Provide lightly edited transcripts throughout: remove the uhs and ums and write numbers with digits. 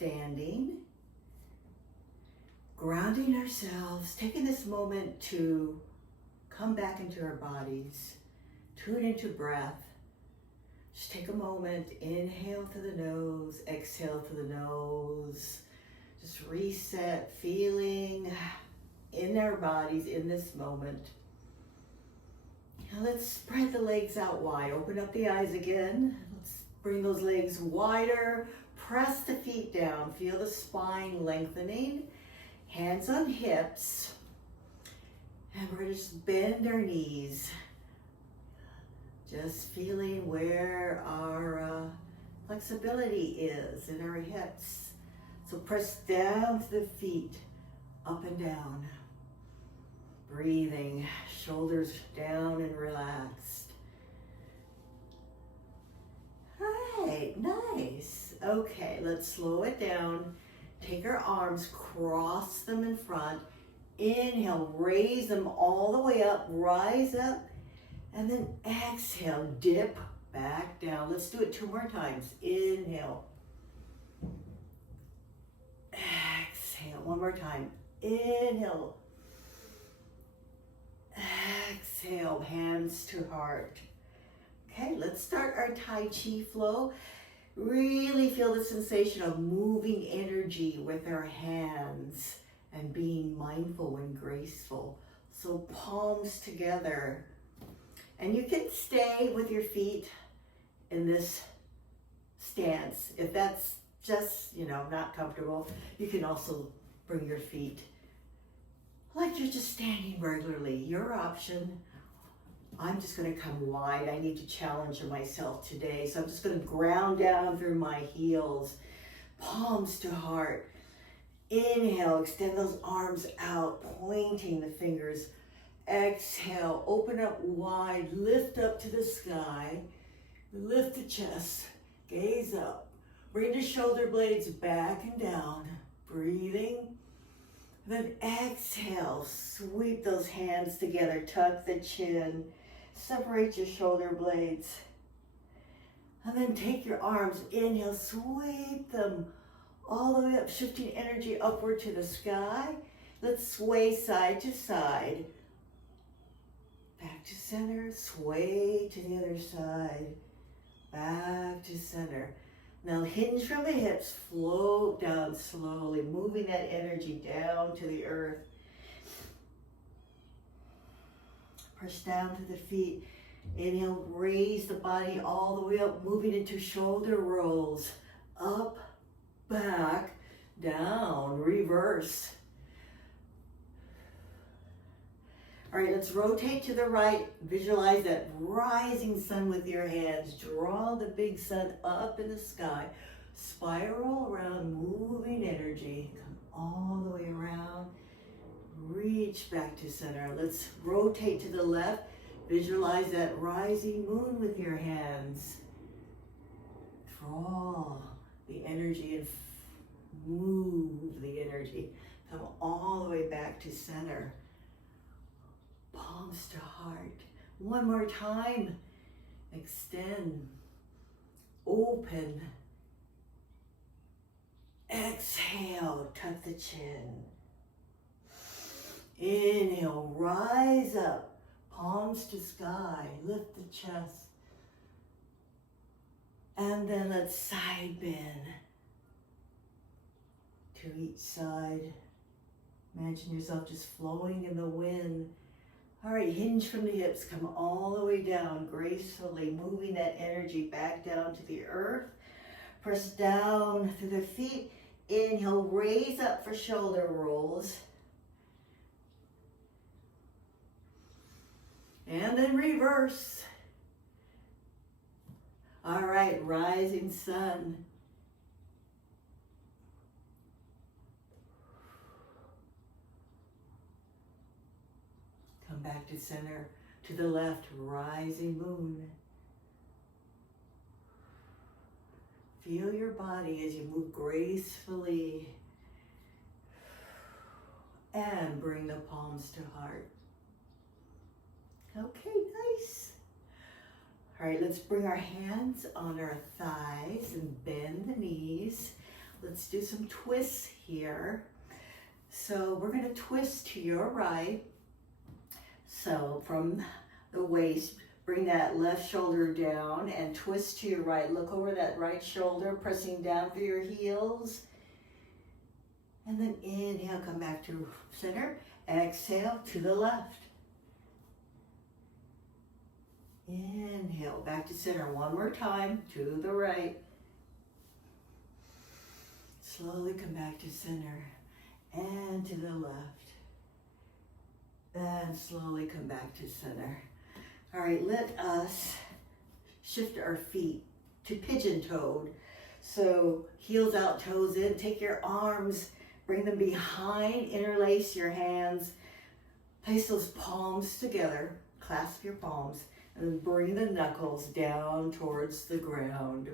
standing, grounding ourselves, taking this moment to come back into our bodies, tune into breath. Just take a moment, inhale through the nose, exhale through the nose. Just reset, feeling in our bodies in this moment. Now let's spread the legs out wide. Open up the eyes again. Let's bring those legs wider. Press the feet down. Feel the spine lengthening. Hands on hips. And we're going to just bend our knees. Just feeling where our flexibility is in our hips. So press down to the feet, up and down. Breathing, shoulders down and relaxed. All right, nice. Okay, let's slow it down. Take our arms, cross them in front. Inhale, raise them all the way up, rise up. And then exhale, dip back down. Let's do it 2 more times. Inhale. Exhale, 1 more time. Inhale. Exhale, hands to heart. Okay, let's start our Tai Chi flow. Really feel the sensation of moving energy with our hands and being mindful and graceful. So palms together. And you can stay with your feet in this stance. If that's just, not comfortable, you can also bring your feet like you're just standing regularly. Your option. I'm just going to come wide. I need to challenge myself today. So I'm just going to ground down through my heels, palms to heart. Inhale, extend those arms out, pointing the fingers. Exhale, open up wide, lift up to the sky, lift the chest, gaze up. Bring the shoulder blades back and down, breathing. Then exhale, sweep those hands together, tuck the chin, separate your shoulder blades. And then take your arms, inhale, sweep them all the way up, shifting energy upward to the sky. Let's sway side to side. Back to center, sway to the other side. Back to center. Now hinge from the hips, float down slowly, moving that energy down to the earth. Press down to the feet. Inhale, raise the body all the way up, moving into shoulder rolls. Up, back, down, reverse. All right, let's rotate to the right. Visualize that rising sun with your hands. Draw the big sun up in the sky. Spiral around, moving energy. Come all the way around. Reach back to center. Let's rotate to the left. Visualize that rising moon with your hands. Draw the energy and move the energy. Come all the way back to center. Palms to heart. 1 more time. Extend. Open. Exhale. Tuck the chin. Inhale. Rise up. Palms to sky. Lift the chest. And then let's side bend to each side. Imagine yourself just flowing in the wind. All right, hinge from the hips, come all the way down, gracefully moving that energy back down to the earth. Press down through the feet. Inhale, raise up for shoulder rolls. And then reverse. All right, rising sun. Come back to center, to the left, rising moon. Feel your body as you move gracefully and bring the palms to heart. Okay, nice. All right, let's bring our hands on our thighs and bend the knees. let's do some twists here. So we're going to twist to your right. So from the waist, bring that left shoulder down and twist to your right. Look over that right shoulder, pressing down through your heels. And then inhale, come back to center. Exhale to the left. Inhale, back to center. One more time, to the right. Slowly come back to center and to the left. And slowly come back to center. All right, let us shift our feet to pigeon-toed. So heels out, toes in. Take your arms, bring them behind, interlace your hands. Place those palms together, clasp your palms, and then bring the knuckles down towards the ground.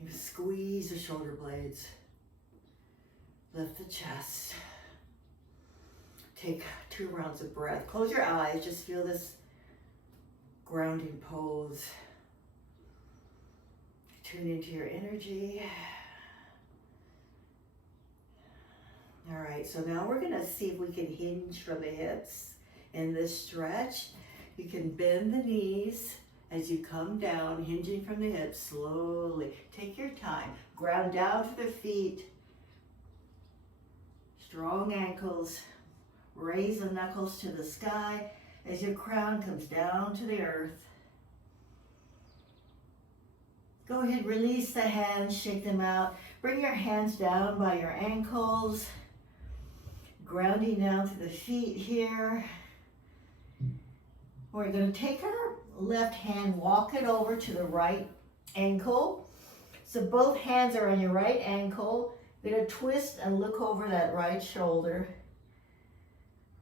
You squeeze the shoulder blades. Lift the chest. Take 2 rounds of breath. Close your eyes, just feel this grounding pose. Tune into your energy. All right, so now we're gonna see if we can hinge from the hips in this stretch. You can bend the knees as you come down, hinging from the hips slowly. Take your time. Ground down to the feet. Strong ankles. Raise the knuckles to the sky as your crown comes down to the earth. Go ahead, release the hands, shake them out. Bring your hands down by your ankles. Grounding down to the feet here. We're going to take our left hand, walk it over to the right ankle. So both hands are on your right ankle. We're going to twist and look over that right shoulder.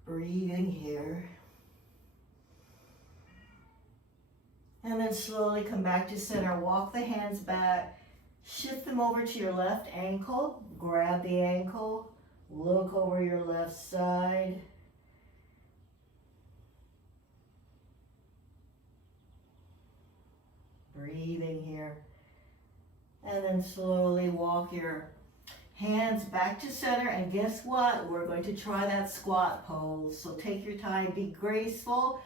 Breathing here. And then slowly come back to center. Walk the hands back. Shift them over to your left ankle. Grab the ankle. Look over your left side. Breathing here. And then slowly walk your hands back to center, and guess what? We're going to try that squat pose. So take your time, be graceful,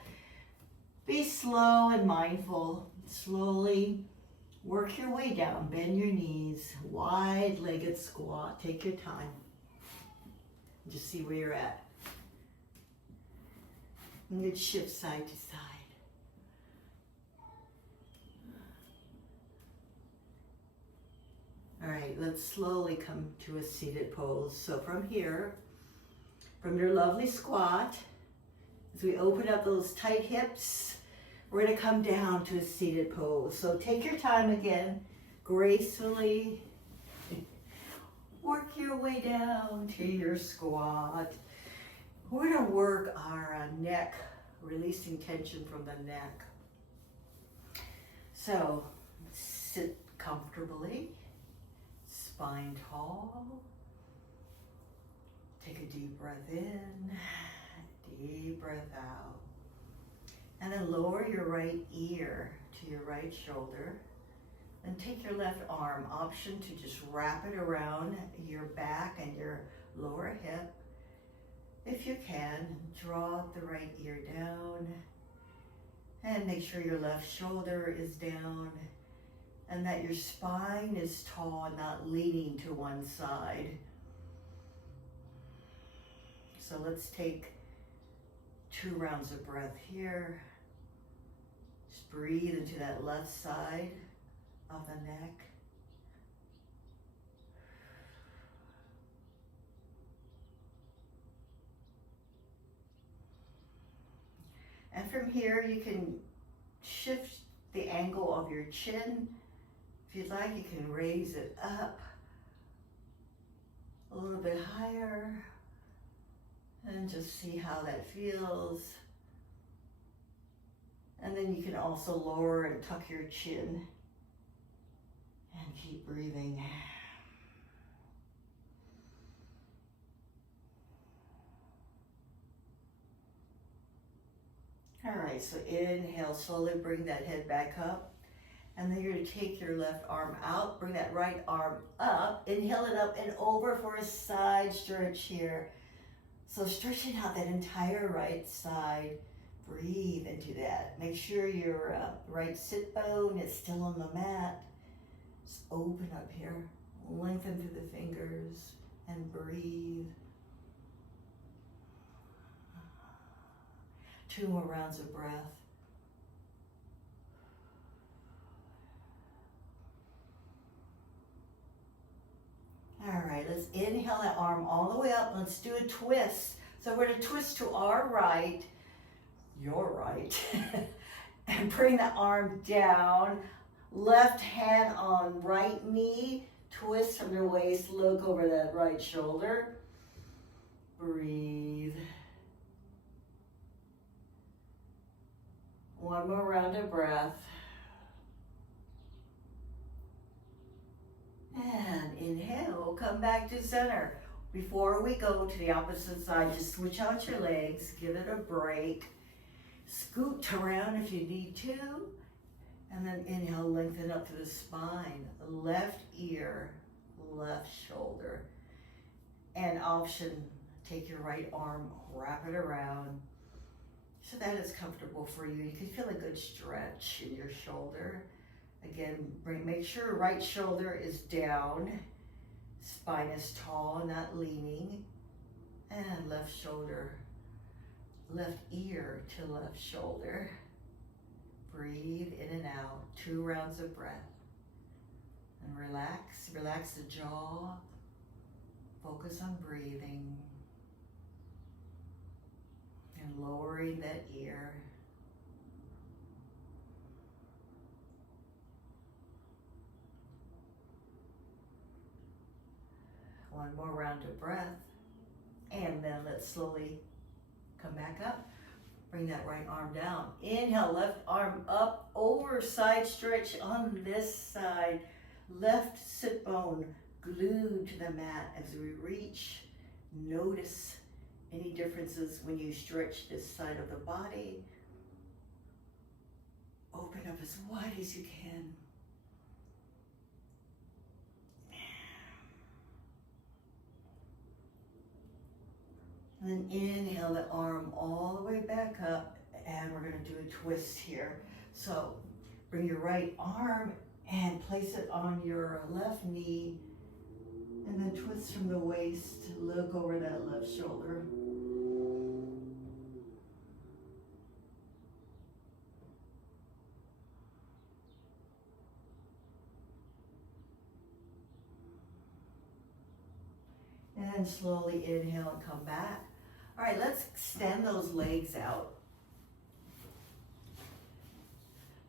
be slow and mindful. Slowly work your way down, bend your knees, wide-legged squat. Take your time. Just see where you're at. And then shift side to side. All right, let's slowly come to a seated pose. So from here, from your lovely squat, as we open up those tight hips, we're gonna come down to a seated pose. So take your time again, gracefully. Work your way down to your squat. We're gonna work our neck, releasing tension from the neck. So sit comfortably. Spine tall. Take a deep breath in, deep breath out. And then lower your right ear to your right shoulder. And take your left arm, option to just wrap it around your back and your lower hip. If you can, draw the right ear down. And make sure your left shoulder is down. And that your spine is tall, not leaning to one side. So let's take 2 rounds of breath here. Just breathe into that left side of the neck. And from here, you can shift the angle of your chin. If you'd like, you can raise it up a little bit higher and just see how that feels. And then you can also lower and tuck your chin and keep breathing. All right, so inhale, slowly bring that head back up. And then you're going to take your left arm out, bring that right arm up, inhale it up and over for a side stretch here. So stretching out that entire right side. Breathe into that. Make sure your right sit bone is still on the mat. Just open up here. Lengthen through the fingers and breathe. 2 more rounds of breath. All right, let's inhale that arm all the way up. Let's do a twist. So we're going to twist to our right, your right, and bring the arm down. Left hand on right knee, twist from the waist, look over that right shoulder. Breathe. 1 more round of breath. And inhale, come back to center. Before we go to the opposite side, just switch out your legs, give it a break. Scoot around if you need to. And then inhale, lengthen up to the spine. Left ear, left shoulder. And option, take your right arm, wrap it around so that is comfortable for you. You can feel a good stretch in your shoulder. Again, make sure right shoulder is down, spine is tall, not leaning, and left shoulder, left ear to left shoulder. Breathe in and out, 2 rounds of breath. And relax the jaw, focus on breathing, and lowering that ear. One more round of breath, and then let's slowly come back up. Bring that right arm down. Inhale, left arm up, over side stretch on this side. Left sit bone glued to the mat as we reach. Notice any differences when you stretch this side of the body. Open up as wide as you can. And then inhale the arm all the way back up, and we're going to do a twist here. So bring your right arm and place it on your left knee, and then twist from the waist, look over that left shoulder. And then slowly inhale and come back. All right, let's extend those legs out.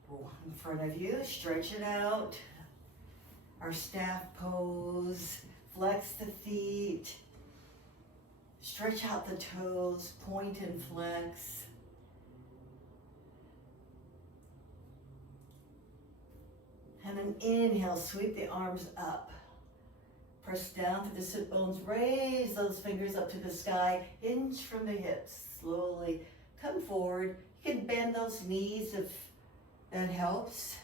In front of you, stretch it out. Our staff pose, flex the feet, stretch out the toes, point and flex. And then inhale, sweep the arms up. Press down through the sit bones, raise those fingers up to the sky, hinge from the hips, slowly come forward. You can bend those knees if that helps.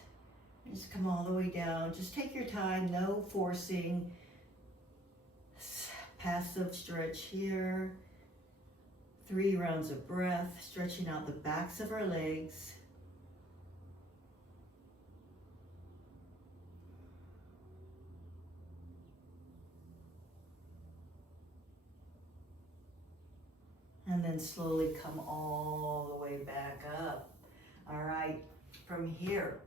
Just come all the way down. Just take your time, no forcing. Passive stretch here. 3 rounds of breath, stretching out the backs of our legs. And then slowly come all the way back up. All right, from here,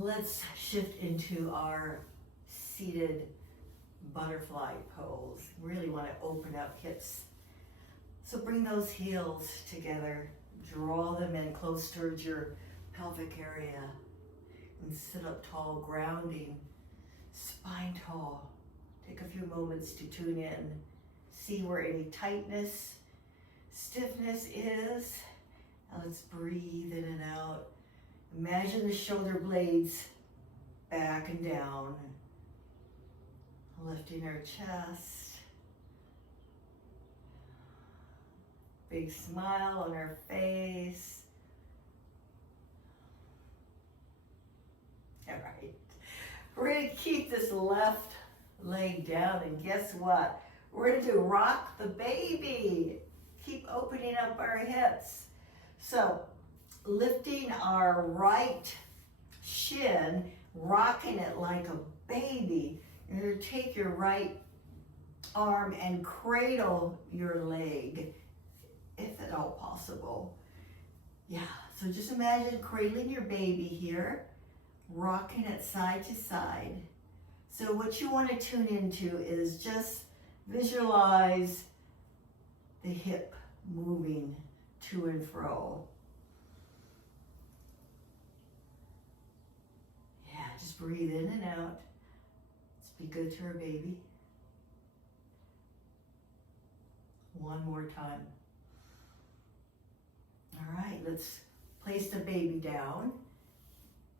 let's shift into our seated butterfly pose. Really want to open up hips. So bring those heels together, draw them in close towards your pelvic area, and sit up tall, grounding, spine tall. Take a few moments to tune in. See where any tightness, stiffness is. Now let's breathe in and out. Imagine the shoulder blades back and down. Lifting our chest. Big smile on our face. All right. We're going to keep this left leg down, and guess what? We're going to do rock the baby. Keep opening up our hips. So, lifting our right shin, rocking it like a baby. You're going to take your right arm and cradle your leg, if at all possible. Yeah, so just imagine cradling your baby here, rocking it side to side. So what you want to tune into is just visualize the hip moving to and fro. Yeah, just breathe in and out. Let's be good to our baby. One more time. All right, let's place the baby down.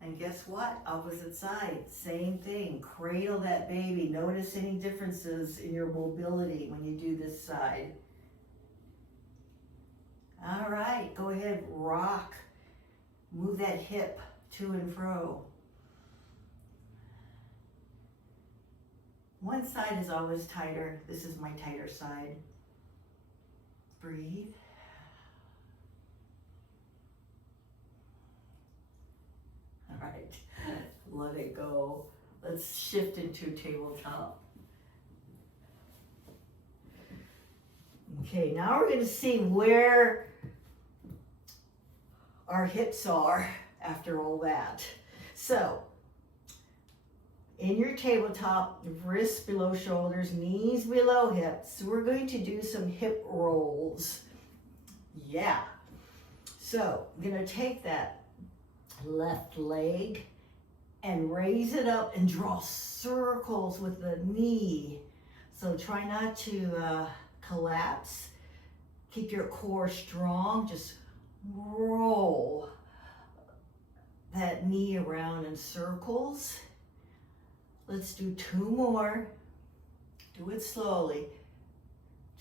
And guess what? Opposite side, same thing. Cradle that baby. Notice any differences in your mobility when you do this side. All right, go ahead, rock. Move that hip to and fro. One side is always tighter. This is my tighter side. Breathe. All right, let it go. Let's shift into tabletop. Okay, now we're going to see where our hips are after all that. So, in your tabletop, wrists below shoulders, knees below hips, we're going to do some hip rolls. Yeah. So, I'm going to take that left leg and raise it up and draw circles with the knee. So try not to collapse. Keep your core strong. Just roll that knee around in circles. Let's do 2 more. Do it slowly.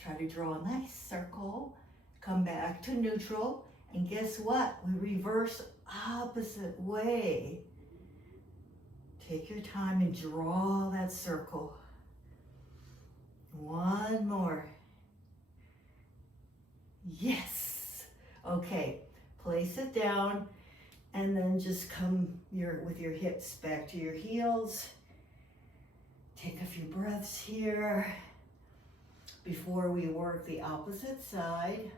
Try to draw a nice circle. Come back to neutral. And guess what? We reverse opposite way. Take your time and draw that circle. 1 more. Yes. Okay, place it down and then just come with your hips back to your heels. Take a few breaths here before we work the opposite side.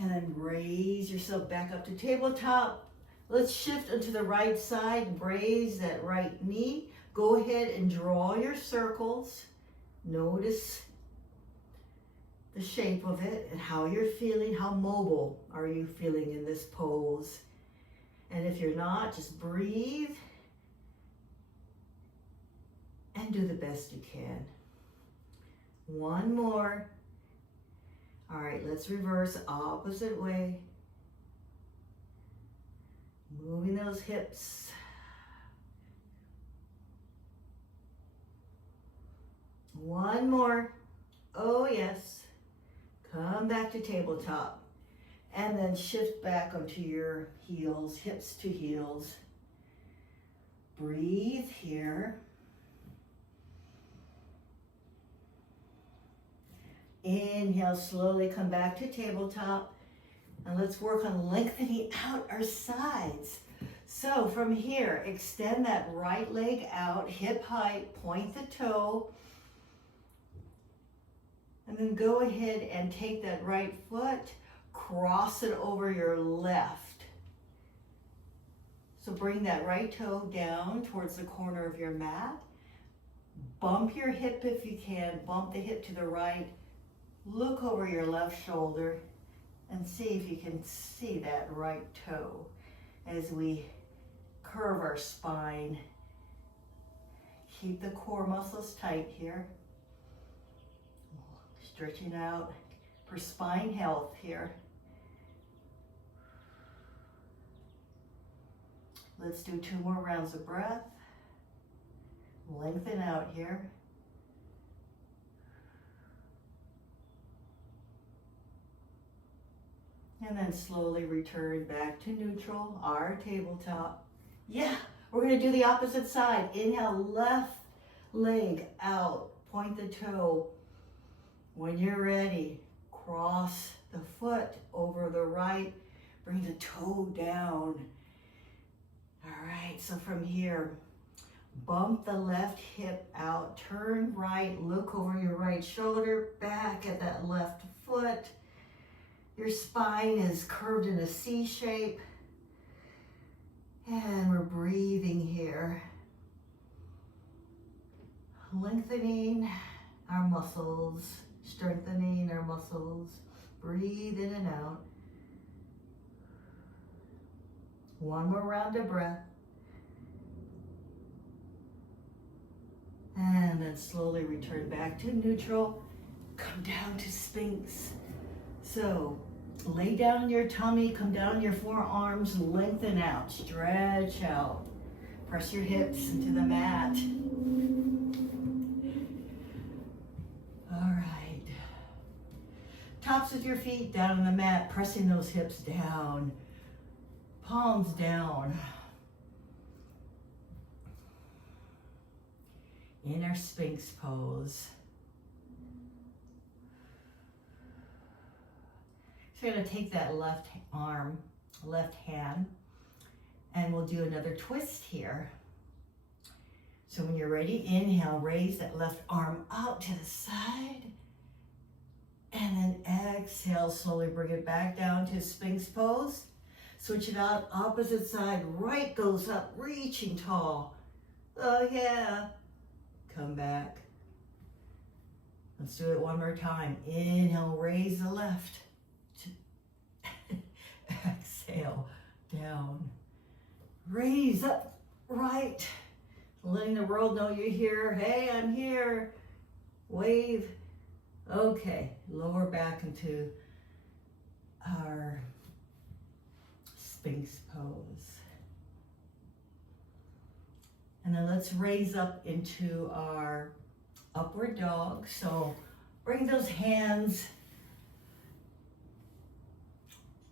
And then raise yourself back up to tabletop. Let's shift onto the right side. Raise that right knee. Go ahead and draw your circles. Notice the shape of it and how you're feeling. How mobile are you feeling in this pose? And if you're not, just breathe and do the best you can. 1 more. All right, let's reverse opposite way. Moving those hips. 1 more. Oh, yes. Come back to tabletop. And then shift back onto your heels, hips to heels. Breathe here. Inhale, slowly come back to tabletop. And let's work on lengthening out our sides. So from here, extend that right leg out, hip height, point the toe. And then go ahead and take that right foot, cross it over your left. So bring that right toe down towards the corner of your mat. Bump your hip if you can, bump the hip to the right. Look over your left shoulder and see if you can see that right toe as we curve our spine. Keep the core muscles tight here. Stretching out for spine health here. Let's do 2 more rounds of breath. Lengthen out here. And then slowly return back to neutral, our tabletop. Yeah, we're gonna do the opposite side. Inhale, left leg out, point the toe. When you're ready, cross the foot over the right, bring the toe down. All right, so from here, bump the left hip out, turn right, look over your right shoulder, back at that left foot. Your spine is curved in a C shape. And we're breathing here. Lengthening our muscles, strengthening our muscles. Breathe in and out. One more round of breath. And then slowly return back to neutral. Come down to Sphinx. So lay down on your tummy, come down on your forearms, lengthen out, stretch out. Press your hips into the mat. All right. Tops of your feet down on the mat, pressing those hips down. Palms down. In our Sphinx pose. So you're going to take that left arm, left hand, and we'll do another twist here. So when you're ready, inhale, raise that left arm out to the side. And then exhale, slowly bring it back down to Sphinx pose. Switch it out, opposite side, right goes up, reaching tall. Oh yeah. Come back. Let's do it one more time. Inhale, raise the left. Exhale, down. Raise up, right. Letting the world know you're here. Hey, I'm here. Wave. Okay, lower back into our Sphinx pose. And then let's raise up into our upward dog. So bring those hands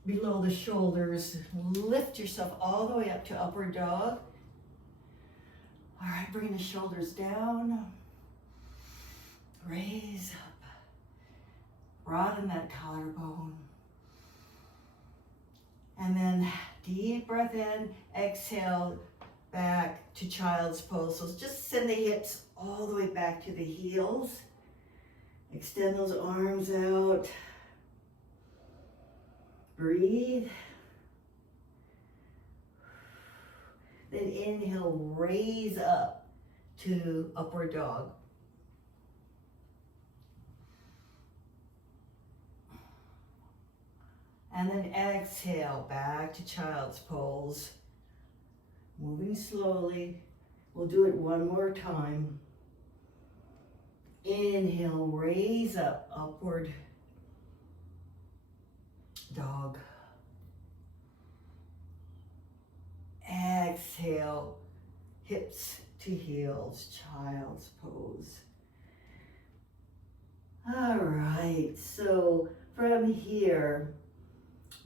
below the shoulders. Lift yourself all the way up to upward dog. All right, bring the shoulders down. Raise up. Broaden that collarbone. And then deep breath in, exhale, back to child's pose. So just send the hips all the way back to the heels. Extend those arms out. Breathe. Then inhale, raise up to upward dog. And then exhale, back to child's pose. Moving slowly. We'll do it one more time. Inhale, raise up, upward dog. Exhale, hips to heels, child's pose. All right, so from here,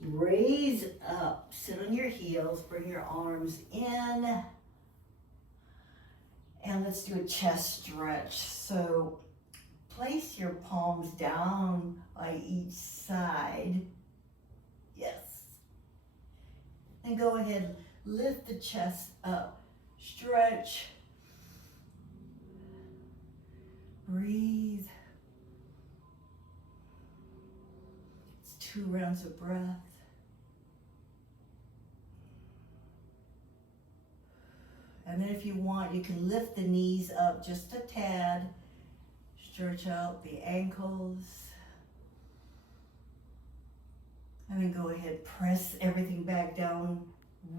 raise up, sit on your heels, bring your arms in, and let's do a chest stretch. So place your palms down by each side. Yes. And go ahead, lift the chest up, stretch, breathe. It's 2 rounds of breath. And then if you want, you can lift the knees up just a tad. Stretch out the ankles. And then go ahead, press everything back down.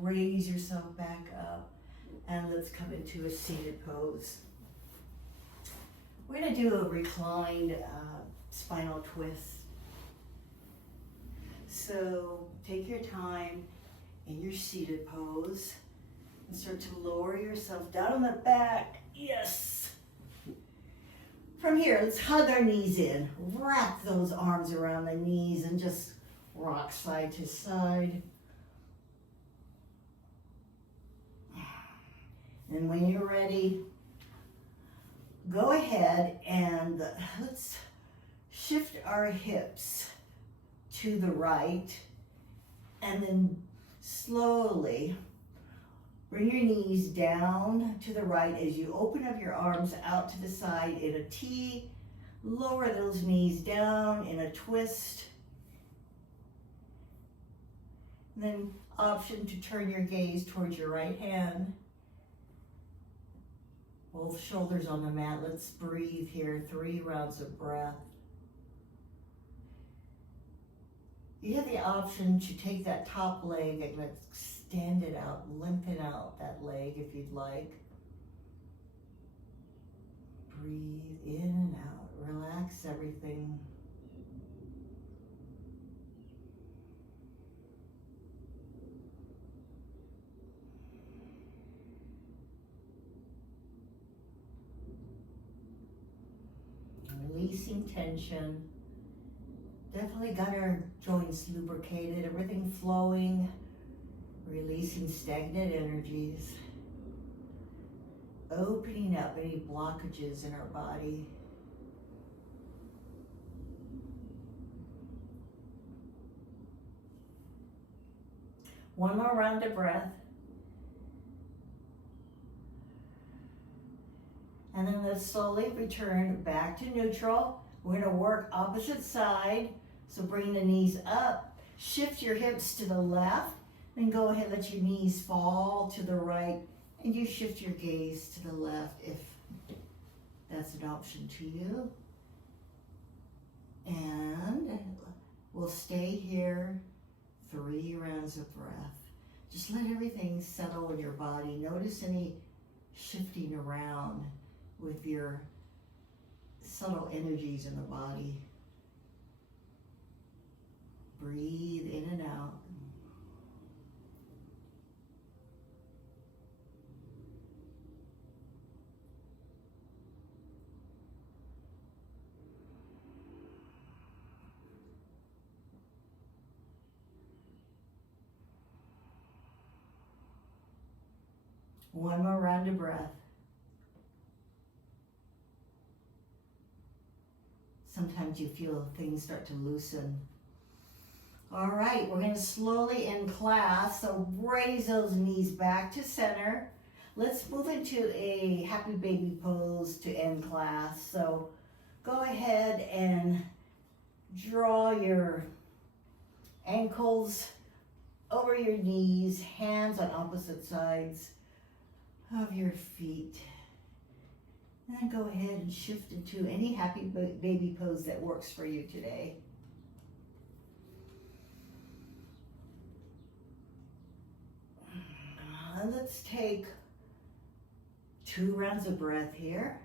Raise yourself back up. And let's come into a seated pose. We're going to do a reclined spinal twist. So take your time in your seated pose. And start to lower yourself down on the back. Yes. From here, let's hug our knees in. Wrap those arms around the knees and just rock side to side. And when you're ready, go ahead and let's shift our hips to the right, and then slowly bring your knees down to the right as you open up your arms out to the side in a T. Lower those knees down in a twist. And then option to turn your gaze towards your right hand. Both shoulders on the mat. Let's breathe here. 3 rounds of breath. You have the option to take that top leg and let's extend it out, lengthen out that leg if you'd like. Breathe in and out. Relax everything. Releasing tension. Definitely got our joints lubricated, everything flowing, releasing stagnant energies, opening up any blockages in our body. One more round of breath. And then let's slowly return back to neutral. We're going to work opposite side. So bring the knees up, shift your hips to the left, then go ahead, let your knees fall to the right, and you shift your gaze to the left if that's an option to you. And we'll stay here, 3 rounds of breath. Just let everything settle in your body. Notice any shifting around with your subtle energies in the body. Breathe in and out. One more round of breath. Sometimes you feel things start to loosen. All right, we're going to slowly end class. So raise those knees back to center. Let's move into a happy baby pose to end class. So go ahead and draw your ankles over your knees, hands on opposite sides of your feet. And then go ahead and shift into any happy baby pose that works for you today. Let's take 2 rounds of breath here.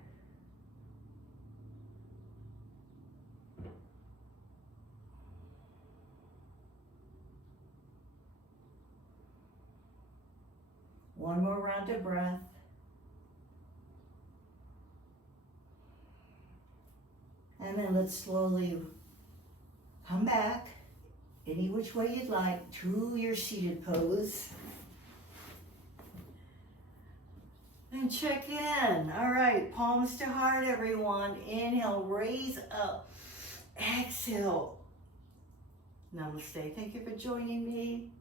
One more round of breath. And then let's slowly come back any which way you'd like to your seated pose. And check in. All right, palms to heart, everyone. Inhale, raise up. Exhale. Namaste. Thank you for joining me.